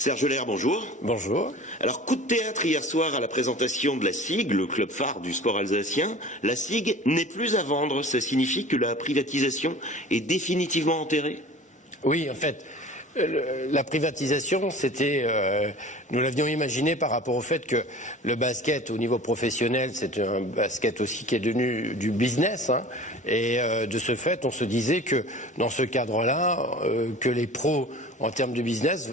Serge Ler, bonjour. Bonjour. Alors, coup de théâtre hier soir à la présentation de la SIG, le club phare du sport alsacien. La SIG n'est plus à vendre. Ça signifie que la privatisation est définitivement enterrée? Oui, en fait, la privatisation, nous l'avions imaginé par rapport au fait que le basket au niveau professionnel, c'est un basket aussi qui est devenu du business. Et de ce fait, on se disait que dans ce cadre-là, que les pros, en termes de business,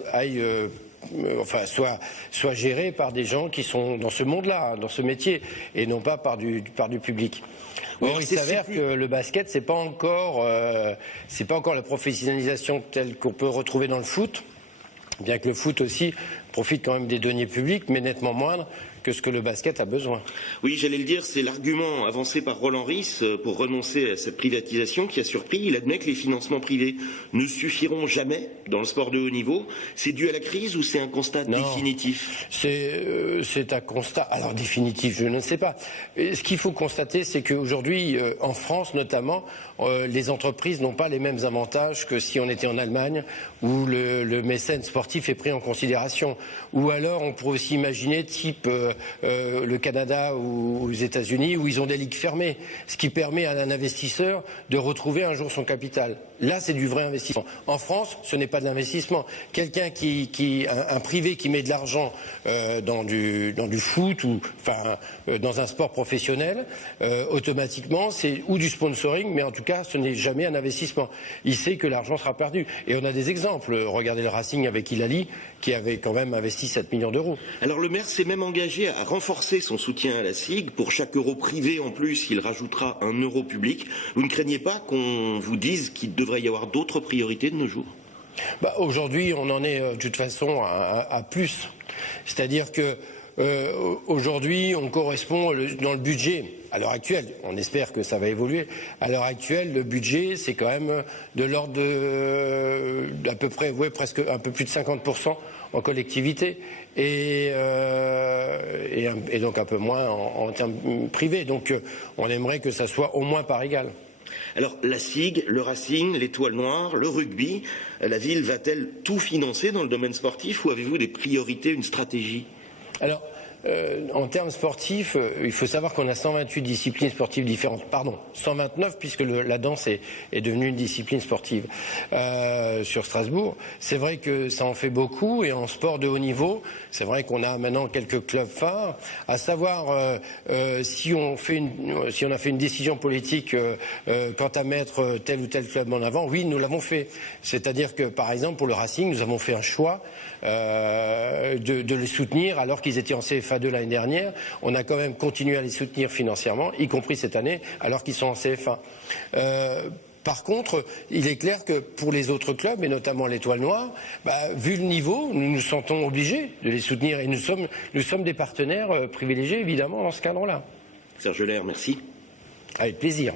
soient gérés par des gens qui sont dans ce monde-là, dans ce métier, et non pas par du public. Or, il s'avère que le basket, c'est pas encore la professionnalisation telle qu'on peut retrouver dans le foot, bien que le foot aussi profite quand même des deniers publics, mais nettement moindre que ce que le basket a besoin. Oui, j'allais le dire, c'est l'argument avancé par Roland Ries pour renoncer à cette privatisation qui a surpris. Il admet que les financements privés ne suffiront jamais dans le sport de haut niveau. C'est dû à la crise ou c'est un constat définitif? C'est un constat, alors définitif, je ne sais pas. Ce qu'il faut constater, c'est qu'aujourd'hui, en France notamment, les entreprises n'ont pas les mêmes avantages que si on était en Allemagne, où le mécène sportif est pris en considération. Ou alors, on pourrait aussi imaginer, type le Canada ou aux États-Unis, où ils ont des ligues fermées, ce qui permet à un investisseur de retrouver un jour son capital. Là, c'est du vrai investissement. En France, ce n'est pas de l'investissement. Quelqu'un un privé qui met de l'argent dans du foot ou dans un sport professionnel, automatiquement, c'est ou du sponsoring, mais en tout cas, ce n'est jamais un investissement. Il sait que l'argent sera perdu. Et on a des exemples. Regardez le Racing avec Hilali, qui avait quand même investi 7 millions d'euros. Alors le maire s'est même engagé à renforcer son soutien à la SIG. Pour chaque euro privé en plus, il rajoutera un euro public. Vous ne craignez pas qu'on vous dise qu'il devrait y avoir d'autres priorités de nos jours? Aujourd'hui, on en est de toute façon à plus. C'est-à-dire que aujourd'hui, on correspond dans le budget. À l'heure actuelle, on espère que ça va évoluer. À l'heure actuelle, le budget, c'est quand même de l'ordre d'à peu près, presque un peu plus de 50% en collectivité et donc un peu moins en termes privés. Donc on aimerait que ça soit au moins par égal. Alors la SIG, le Racing, l'Étoile Noire, le rugby, la ville va-t-elle tout financer dans le domaine sportif ou avez-vous des priorités, une stratégie? Alors, en termes sportifs, il faut savoir qu'on a 128 disciplines sportives différentes. Pardon, 129 puisque la danse est devenue une discipline sportive sur Strasbourg. C'est vrai que ça en fait beaucoup et en sport de haut niveau, c'est vrai qu'on a maintenant quelques clubs phares. À savoir si on a fait une décision politique quant à mettre tel ou tel club en avant, oui, nous l'avons fait. C'est-à-dire que par exemple pour le Racing, nous avons fait un choix de les soutenir alors qu'ils étaient en CFA2 l'année dernière. On a quand même continué à les soutenir financièrement, y compris cette année, alors qu'ils sont en CFA. Par contre, il est clair que pour les autres clubs, et notamment l'Étoile Noire, vu le niveau, nous nous sentons obligés de les soutenir et nous sommes des partenaires privilégiés, évidemment, dans ce cadre-là. Serge Ler, merci. Avec plaisir.